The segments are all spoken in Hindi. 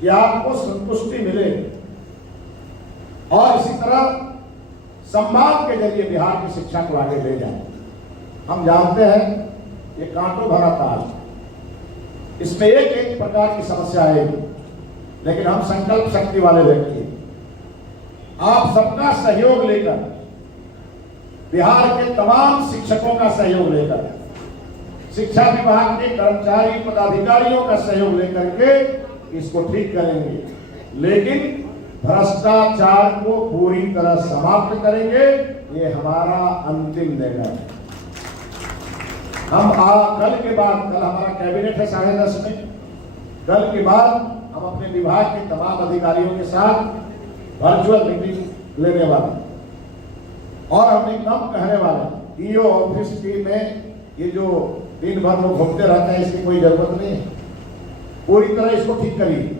कि आपको संतुष्टि मिले और इसी तरह संवाद के जरिए बिहार की शिक्षा को आगे ले जाए। हम जानते हैं ये कांटों भरा ताल, इसमें एक एक प्रकार की समस्या आएगी, लेकिन हम संकल्प शक्ति वाले व्यक्ति, आप सबका सहयोग लेकर, बिहार के तमाम शिक्षकों का सहयोग लेकर, शिक्षा विभाग के कर्मचारी पदाधिकारियों का सहयोग लेकर के इसको ठीक करेंगे, लेकिन भ्रष्टाचार को पूरी तरह समाप्त करेंगे। ये हमारा अंतिम निर्णय है। हम कल के बाद, कल हमारा कैबिनेट है 10:30 में, कल के बाद हम अपने विभाग के तमाम अधिकारियों के साथ वर्चुअल मीटिंग लेने वाले और हम एकदम कहने वाले ईओ ऑफिस की में ये जो दिन भर लोग घूमते रहते हैं, इसकी कोई जरूरत नहीं है, पूरी तरह इसको ठीक करिए।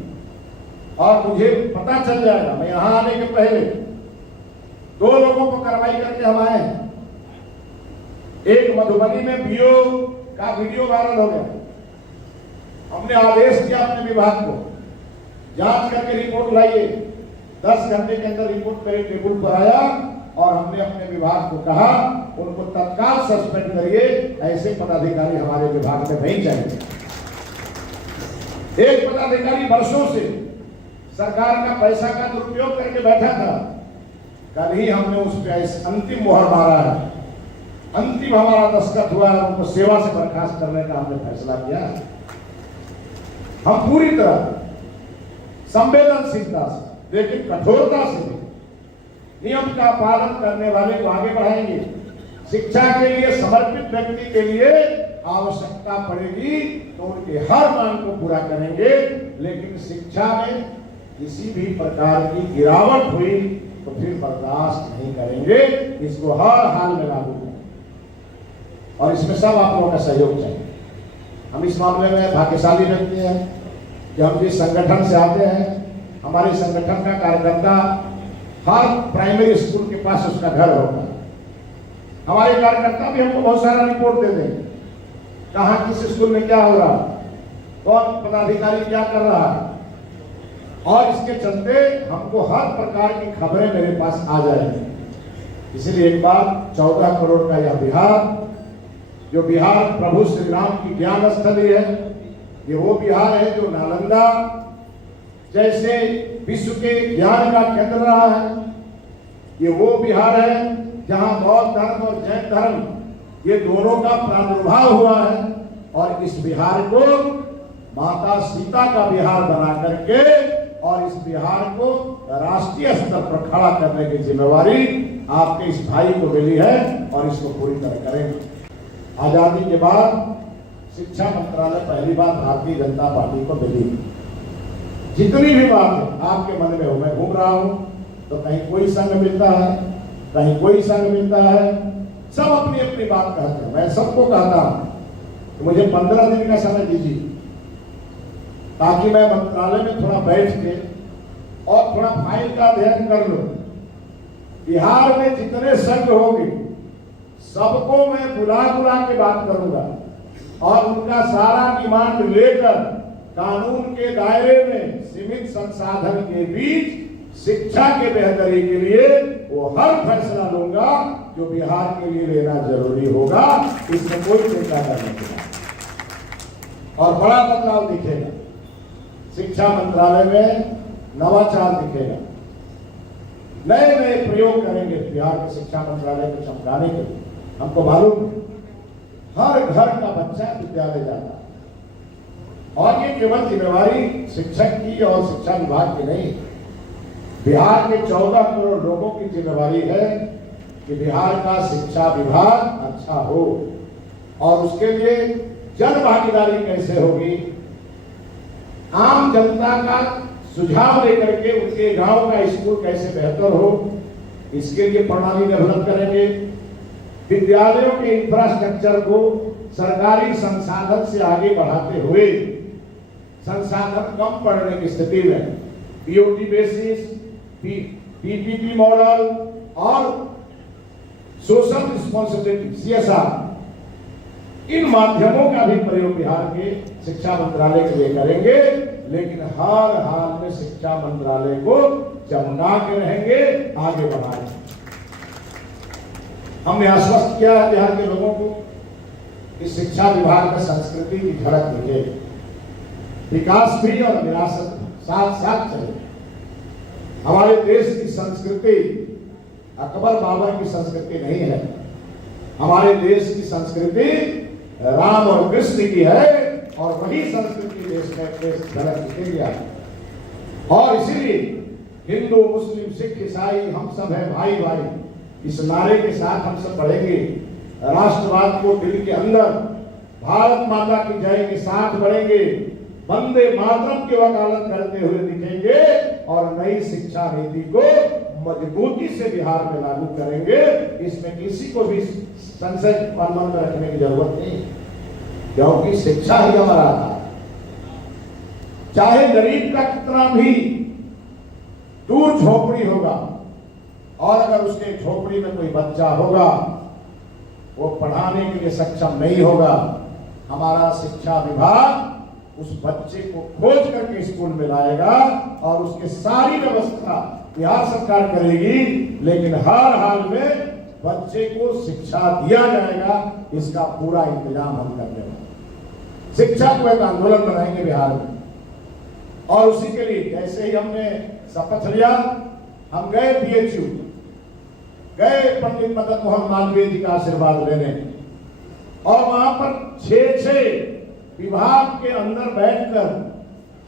और मुझे पता चल जाएगा, मैं यहां आने के पहले 2 लोगों को कार्रवाई करके हम आए हैं। एक मधुबनी में बीओ का वीडियो वायरल हो गया, हमने आदेश दिया अपने विभाग को, जांच करके रिपोर्ट लाइए। 10 घंटे के अंदर रिपोर्ट मेरे टेबल पर आया और हमने अपने विभाग को कहा उनको तत्काल सस्पेंड करिए, ऐसे पदाधिकारी हमारे विभाग में नहीं चाहिए। एक पदाधिकारी वर्षों से सरकार का पैसा का दुरुपयोग करके बैठा था, कल ही हमने उस पर अंतिम मोहर मारा है, अंतिम हमारा दस्तखत हुआ है, उनको सेवा से बर्खास्त करने का हमने फैसला किया। हम पूरी तरह संवेदनशीलता से, लेकिन कठोरता से नियम का पालन करने वाले को आगे बढ़ाएंगे। शिक्षा के लिए समर्पित व्यक्ति के लिए आवश्यकता पड़ेगी तो उनके हर मांग को पूरा करेंगे, लेकिन शिक्षा में किसी भी प्रकार की गिरावट हुई तो फिर बर्दाश्त नहीं करेंगे, इसको हर हाल में लागू करेंगे। और इसमें सब आप लोगों का सहयोग चाहिए। हम इस मामले में भाग्यशाली व्यक्ति हैं कि हम जिस संगठन से आते हैं, हमारे संगठन का कार्यकर्ता हर प्राइमरी स्कूल के पास उसका घर होता है। हमारे कार्यकर्ता भी हमको बहुत सारा रिपोर्ट दे देंगे, कहाँ किस स्कूल में क्या हो रहा, कौन पदाधिकारी क्या कर रहा है, और इसके चलते हमको हर प्रकार की खबरें मेरे पास आ जाएंगी। इसलिए एक बार 14 करोड़ का यह बिहार, जो बिहार प्रभु श्री राम की ज्ञान स्थली है, ये वो बिहार है जो नालंदा जैसे विश्व के ज्ञान का केंद्र रहा है। ये वो बिहार है जहां बौद्ध धर्म और जैन धर्म ये दोनों का प्रादुर्भाव हुआ है, और इस बिहार को माता सीता का बिहार बना करके और इस बिहार को राष्ट्रीय स्तर पर खड़ा करने की जिम्मेवारी आपके इस भाई को मिली है और इसको पूरी तरह करेंगे। आजादी के बाद शिक्षा मंत्रालय पहली बार भारतीय जनता पार्टी को मिली। जितनी भी बात आपके मन में हो, मैं घूम रहा हूं तो कहीं कोई संघ मिलता है, कहीं कोई संघ मिलता है, सब अपनी अपनी बात कहते हैं। मैं सबको कहता हूं तो मुझे 15 दिन का समय दीजिए ताकि मैं मंत्रालय में थोड़ा बैठ के और थोड़ा फाइल का अध्ययन कर लूं। बिहार में जितने संघ होंगे सबको मैं बुला के बात करूंगा और उनका सारा डिमांड लेकर कानून के दायरे में सीमित संसाधन के बीच शिक्षा के बेहतरी के लिए वो हर फैसला लूंगा जो बिहार के लिए लेना जरूरी होगा। इसमें कोई चिंता करने की बात और बड़ा बदलाव दिखेगा। शिक्षा मंत्रालय में नवाचार दिखेगा, नए नए प्रयोग करेंगे बिहार के शिक्षा मंत्रालय को चमकाने के लिए। हमको मालूम है हर घर का बच्चा विद्यालय जाता है और ये केवल जिम्मेवारी शिक्षक की और शिक्षा विभाग की नहीं, बिहार के 14 करोड़ लोगों की जिम्मेवारी है कि बिहार का शिक्षा विभाग अच्छा हो। और उसके लिए जन भागीदारी कैसे होगी, आम जनता का सुझाव लेकर के उनके गांव का स्कूल कैसे बेहतर हो, इसके लिए प्रणाली डेवलप करेंगे। विद्यालयों के इंफ्रास्ट्रक्चर को सरकारी संसाधन से आगे बढ़ाते हुए संसाधन कम पड़ने की स्थिति में पीओटी बेसिस, पीपीपी मॉडल और सोशल रिस्पॉन्सिबिलिटी सीएसआर, इन माध्यमों का भी प्रयोग बिहार के शिक्षा मंत्रालय के लिए करेंगे लेकिन हर हाल में शिक्षा मंत्रालय को चमका के रहेंगे, आगे बढ़ाएंगे। हमने आश्वस्त किया है बिहार के लोगों को कि शिक्षा विभाग में संस्कृति की झलक दिखेगी, विकास भी और विरासत साथ साथ चले। हमारे देश की संस्कृति अकबर बाबर की संस्कृति नहीं है, हमारे देश की संस्कृति राम और कृष्ण की है, और वही संस्कृति देश में झलक दिखेगी। और इसीलिए हिंदू मुस्लिम सिख ईसाई हम सब है भाई भाई, इस नारे के साथ हम सब बढ़ेंगे। राष्ट्रवाद को दिल के अंदर भारत माता की जय के साथ बढ़ेंगे, वंदे मातरम की वकालत करते हुए दिखेंगे, और नई शिक्षा नीति को मजबूती से बिहार में लागू करेंगे। इसमें किसी को भी संशय मन में रखने की जरूरत नहीं, क्योंकि शिक्षा ही हमारा आधार। चाहे गरीब का कितना भी दूर झोपड़ी होगा, और अगर उसके झोपड़ी में कोई बच्चा होगा, वो पढ़ाने के लिए सक्षम नहीं होगा, हमारा शिक्षा विभाग उस बच्चे को खोज करके स्कूल में लाएगा, और उसकी सारी व्यवस्था बिहार सरकार करेगी। लेकिन हर हाल में बच्चे को शिक्षा दिया जाएगा, इसका पूरा इंतजाम हम करने वाले। शिक्षा को एक आंदोलन बनाएंगे बिहार में, और उसी के लिए जैसे ही हमने शपथ लिया, हम गए PHU, गए पंडित मदन मोहन मालवीय जी का आशीर्वाद लेने, और वहां पर 6 विभाग के अंदर बैठकर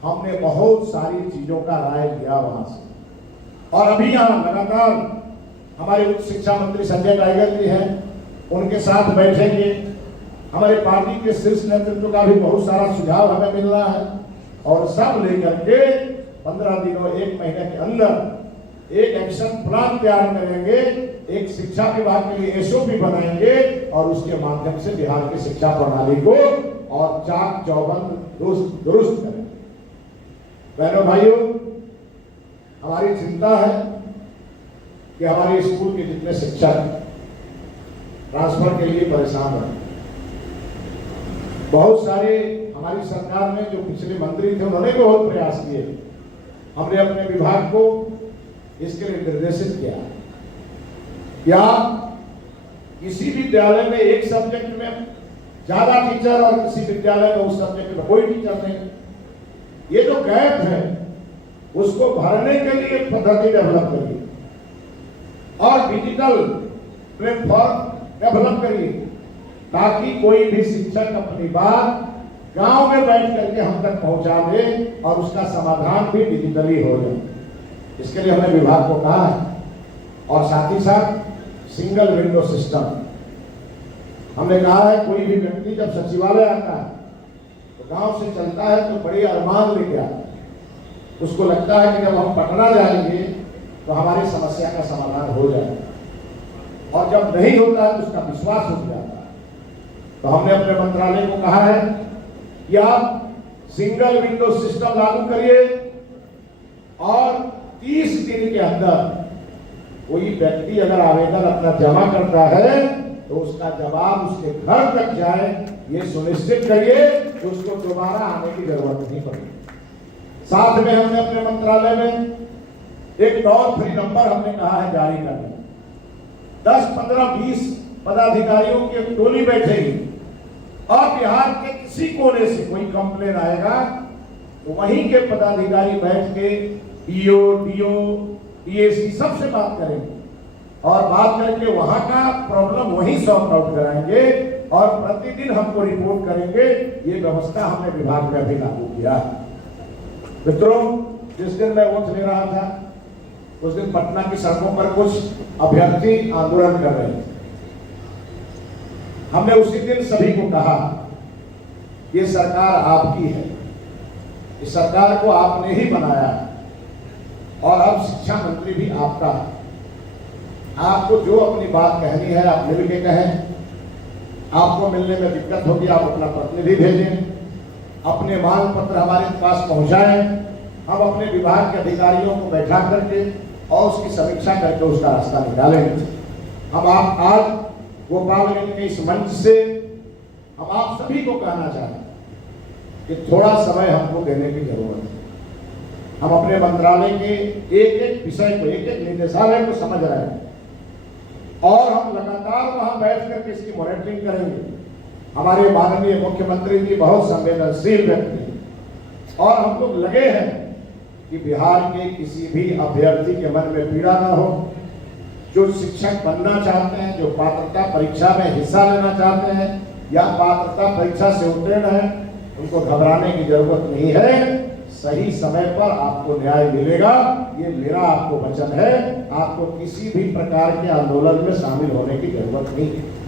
हमने बहुत सारी चीजों का राय लिया वहां से। और अभी यहाँ लगातार हमारे उच्च शिक्षा मंत्री संजय टाइगर जी हैं, उनके साथ बैठेंगे। हमारे पार्टी के शीर्ष नेतृत्व का भी बहुत सारा सुझाव हमें मिल रहा है, और सब लेकर के 15 दिनों 1 महीने के अंदर एक एक्शन प्लान तैयार करेंगे, एक शिक्षा विभाग के लिए SOP बनाएंगे, और उसके माध्यम से बिहार की शिक्षा प्रणाली को और चाक चौबंद दुरुस्त करेंगे। बहनों भाइयों, हमारी चिंता है कि हमारे स्कूल के जितने शिक्षक ट्रांसफर के लिए परेशान हैं। बहुत सारे हमारी सरकार में जो पिछले मंत्री थे, उन्होंने भी बहुत प्रयास किए। हमने अपने विभाग को इसके लिए निर्देशित किया, या किसी विद्यालय में एक सब्जेक्ट में ज्यादा टीचर और किसी विद्यालय में उस सब्जेक्ट में कोई टीचर नहीं, ये जो गैप है उसको भरने के लिए पद्धति डेवलप करिए, और डिजिटल प्लेटफॉर्म डेवलप करिए, ताकि कोई भी शिक्षक अपनी बात गांव में बैठ करके हम तक पहुंचा दे, और उसका समाधान भी डिजिटली हो जाए। इसके लिए हमने विभाग को कहा है, और साथ ही साथ सिंगल विंडो सिस्टम हमने कहा है। कोई भी व्यक्ति जब सचिवालय आता है तो गांव से चलता है तो बड़ी अरमान लेके आता है, उसको लगता है कि जब हम पटना जाएंगे तो हमारी समस्या का समाधान हो जाएगा, और जब नहीं होता है तो उसका विश्वास उठ जाता है। तो हमने अपने मंत्रालय को कहा है कि आप सिंगल विंडो सिस्टम लागू करिए, और 30 दिन के अंदर कोई व्यक्ति अगर आवेदन अपना जमा करता है तो उसका जवाब उसके घर तक जाए, ये सुनिश्चित करिए कि उसको दोबारा आने की जरूरत नहीं पड़ेगी। साथ में हमने अपने मंत्रालय में एक टोल फ्री नंबर हमने कहा है जारी करने। 10, 15, 20 पदाधिकारियों की एक टोली बैठेगी, और बिहार के किसी कोने से कोई कंप्लेन आएगा तो वहीं के पदाधिकारी बैठ के DO, DO, DAC सबसे बात करेंगे, और बात करके वहां का प्रॉब्लम वहीं सॉर्ट आउट कराएंगे, और प्रतिदिन हमको रिपोर्ट करेंगे। ये व्यवस्था हमने विभाग में भी लागू किया। मित्रों, जिस दिन मैं वोट ले रहा था उस दिन पटना की सड़कों पर कुछ अभ्यर्थी आंदोलन कर रहे थे। हमने उसी दिन सभी को कहा, ये सरकार आपकी है, इस सरकार को आपने ही बनाया है, और अब शिक्षा मंत्री भी आपका है। आपको जो अपनी बात कहनी है आप मिल के कहें, आपको मिलने में दिक्कत होगी आप अपना प्रतिनिधि भेजें, अपने मांग पत्र हमारे पास पहुंचाएं, हम अपने विभाग के अधिकारियों को बैठा करके और उसकी समीक्षा करके उसका रास्ता निकालेंगे। हम आप आज गोपालगंज के इस मंच से हम आप सभी को कहना चाहते हैं कि थोड़ा समय हमको देने की जरूरत है। हम अपने मंत्रालय के एक एक विषय को, एक एक निदेशालय को समझ रहे हैं और हम लगातार वहां बैठ कर इसकी मॉनिटरिंग करेंगे। हमारे माननीय मुख्यमंत्री जी बहुत संवेदनशील व्यक्ति हैं और हम लोग लगे हैं कि बिहार के किसी भी अभ्यर्थी के मन में पीड़ा न हो। जो शिक्षक बनना चाहते हैं, जो पात्रता परीक्षा में हिस्सा लेना चाहते हैं या पात्रता परीक्षा से उत्तीर्ण है, उनको घबराने की जरूरत नहीं है। सही समय पर आपको न्याय मिलेगा, ये मेरा आपको वचन है। आपको किसी भी प्रकार के आंदोलन में शामिल होने की जरूरत नहीं है।